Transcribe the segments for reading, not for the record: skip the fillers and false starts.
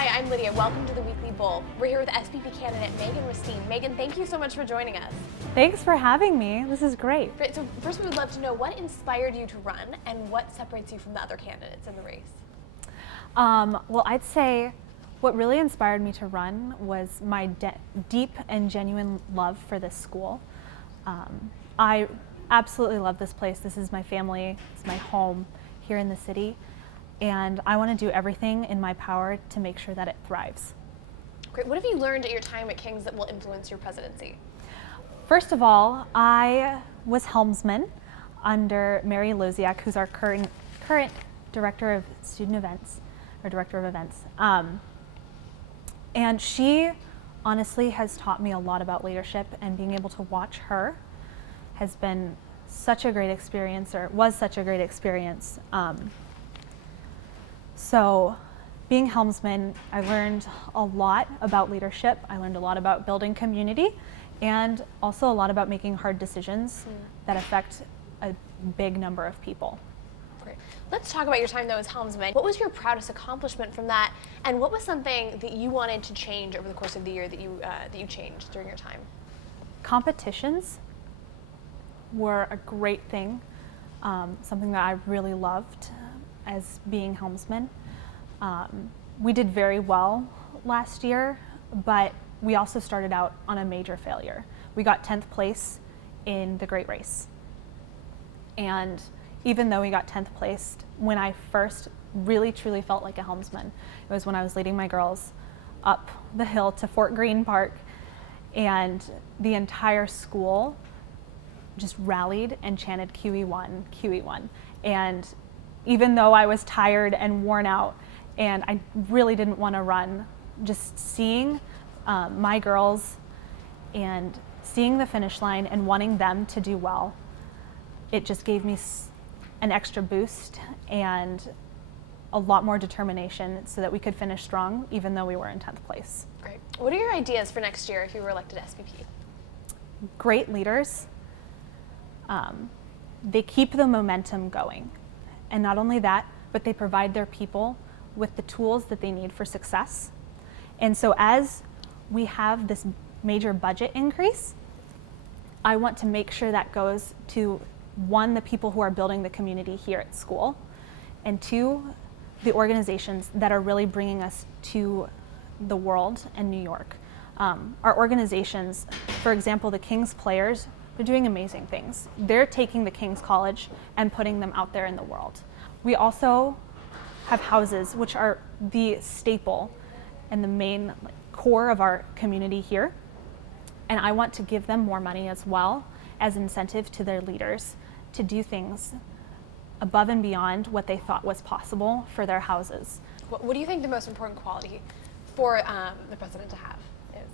Hi, I'm Lydia. Welcome to the Weekly Bull. We're here with SBP candidate Megan Ristine. Megan, thank you so much for joining us. Thanks for having me. This is great. Great. So first we would love to know what inspired you to run and what separates you from the other candidates in the race? Well, I'd say what really inspired me to run was my deep and genuine love for this school. I absolutely love this place. This is my family. It's my home here in the city. And I want to do everything in my power to make sure that it thrives. Great. What have you learned at your time at King's that will influence your presidency? First of all, I was helmsman under Mary Loziak, who's our current director of student events, or director of events. And she honestly has taught me a lot about leadership, and being able to watch her has been such a great experience, or was such a great experience. So being helmsman, I learned a lot about leadership. I learned a lot about building community, and also a lot about making hard decisions that affect a big number of people. Great. Let's talk about your time though as helmsman. What was your proudest accomplishment from that, and what was something that you wanted to change over the course of the year that you changed during your time? Competitions were a great thing, something that I really loved as being helmsman. We did very well last year, but we also started out on a major failure. We got 10th place in the Great Race. And even though we got 10th place, when I first really truly felt like a helmsman, it was when I was leading my girls up the hill to Fort Greene Park, and the entire school just rallied and chanted QE1, QE1. And even though I was tired and worn out and I really didn't want to run, just seeing my girls and seeing the finish line and wanting them to do well, it just gave me an extra boost and a lot more determination so that we could finish strong even though we were in 10th place. Great. What are your ideas for next year if you were elected SBP? Great leaders. They keep the momentum going. And not only that, but they provide their people with the tools that they need for success. And so as we have this major budget increase, I want to make sure that goes to, one, the people who are building the community here at school, and two, the organizations that are really bringing us to the world and New York. Our organizations, for example, the King's players, they're doing amazing things. They're taking the King's College and putting them out there in the world. We also have houses, which are the staple and the main core of our community here. And I want to give them more money as well as incentive to their leaders to do things above and beyond what they thought was possible for their houses. What do you think the most important quality for the president to have is?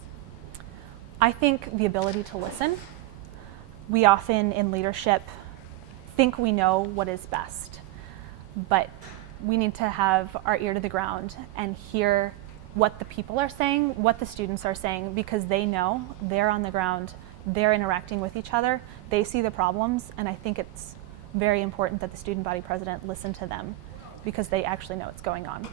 I think the ability to listen. We often in leadership think we know what is best, but we need to have our ear to the ground and hear what the people are saying, what the students are saying, because they know, they're on the ground, they're interacting with each other, they see the problems, and I think it's very important that the student body president listen to them because they actually know what's going on.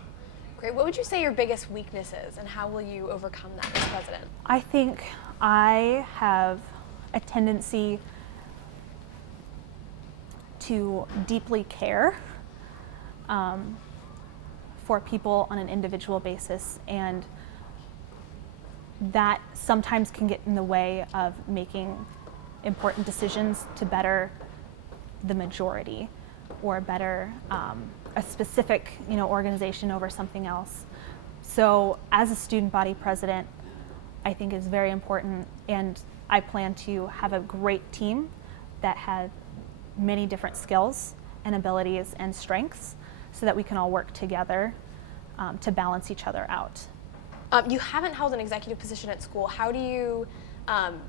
Great. What would you say your biggest weakness is, and how will you overcome that as president? I think I have a tendency to deeply care for people on an individual basis, and that sometimes can get in the way of making important decisions to better the majority or better a specific organization over something else. So as a student body president, I think is very important, and I plan to have a great team that has many different skills and abilities and strengths so that we can all work together to balance each other out. You haven't held an executive position at school. How do you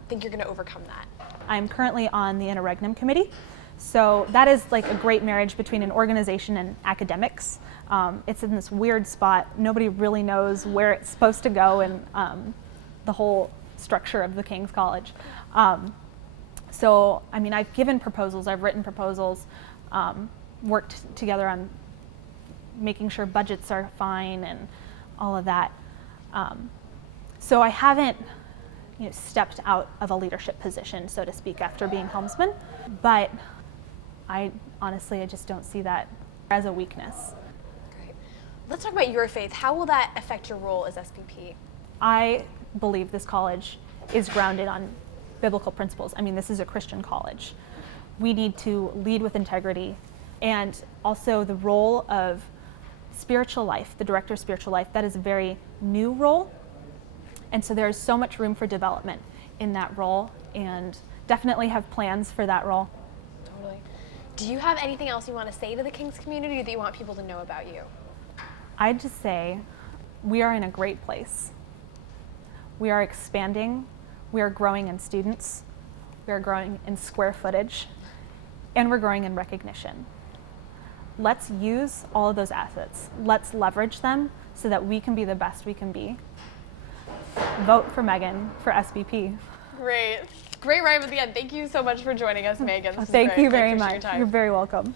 think you're going to overcome that? I'm currently on the interregnum committee. So that is like a great marriage between an organization and academics. It's in this weird spot. Nobody really knows where it's supposed to go in the whole structure of the King's College. So, I mean, I've given proposals, I've written proposals, worked together on making sure budgets are fine and all of that. So I haven't stepped out of a leadership position, so to speak, after being helmsman, but I just don't see that as a weakness. Great. Let's talk about your faith. How will that affect your role as SBP? I believe this college is grounded on biblical principles. I mean, this is a Christian college. We need to lead with integrity, and also the role of spiritual life, the director of spiritual life, that is a very new role. And so there is so much room for development in that role, and definitely have plans for that role. Totally. Do you have anything else you want to say to the King's community that you want people to know about you? I'd just say we are in a great place. We are expanding, we are growing in students, we are growing in square footage, and we're growing in recognition. Let's use all of those assets. Let's leverage them so that we can be the best we can be. Vote for Megan for SBP. Great. Great rhyme at the end. Thank you so much for joining us, Megan. This was Thank great. you very I appreciate much. your time. You're very welcome.